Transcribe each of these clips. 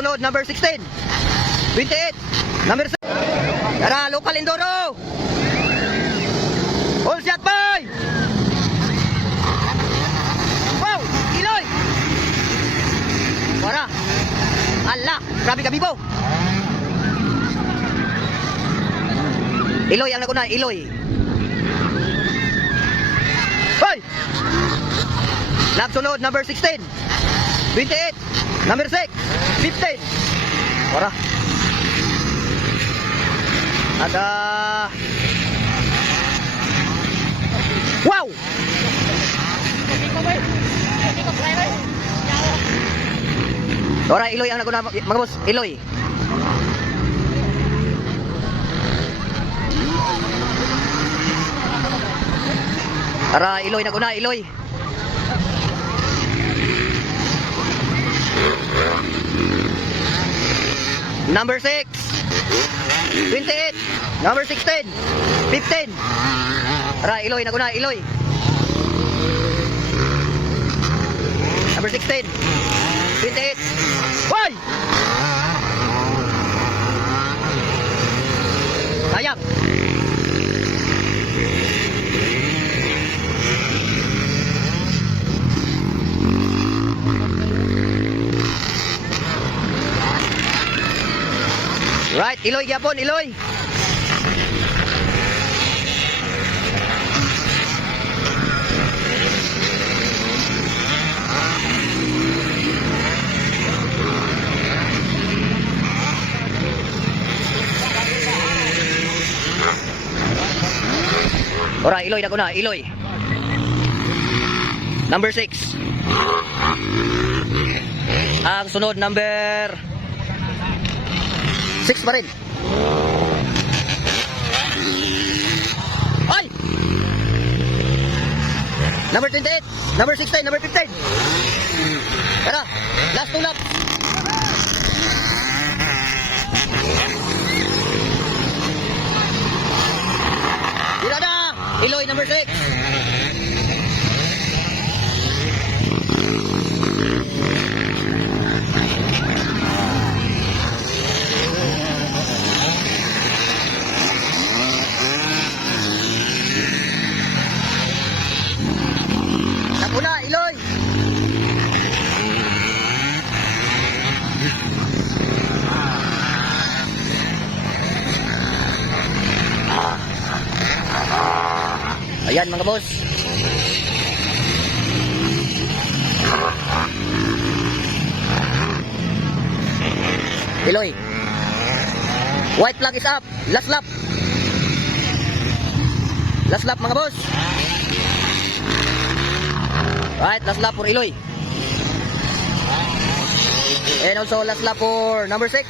sunod, number 16. 28. Number 6. Tara, local Indoro. All shot, boy! Wow! Iloy! Wala. Ala, grabe ka, Bibo. Iloy ang naguna, Iloy. Hoy! Lap sunod, number 16. 28. Number 6. 15. Wala. At ah... Wow! Ora, Iloy ang naguna, mga boss. Iloy. Ara, Iloy naguna, Iloy. Number 6. 28. Number 16. 15. Ara, Iloy naguna, Iloy. Number 16. 28. Hoy! Sayang. Right, Iloy gyapon, Iloy. Ora, Iloy na ko na, Iloy. Number 6. Ang sunod, number 6 pa rin. Ay! Number 28, number 16, number 15. Tara, last two laps. Tira na! Iloy, number 6. Napuna, Iloy! Ayan mga boss. Iloy. White flag is up. Last lap. Last lap mga boss. Right, last lap for Iloy. And also last lap for number 6.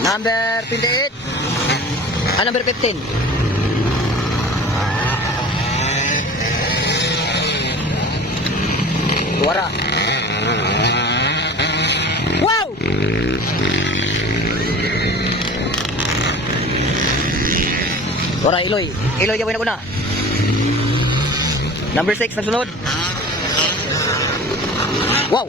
Number 28. Ah, number 15. Suara. Wow! Suara Iloy. Iloy gawin ako na. Number 6 na sunod. Wow!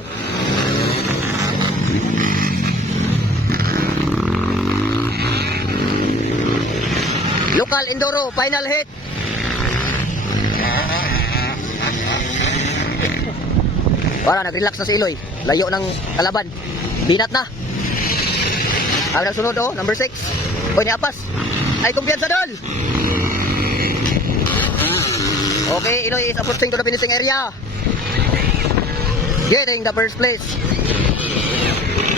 Local Enduro, final hit. Wala, nag-relax na si Iloy. Layo ng kalaban. Binat na. Ang nagsunod, oh, number 6. Uy, ni Apas. Ay, kumpiyansa doon. Okay, Iloy is approaching to the finishing area. Getting the first place.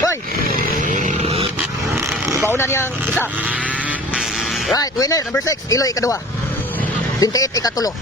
Uy! Ipauna niyang isa. Right, winner number 6, Iloy ikaduha. 28 ikatulo.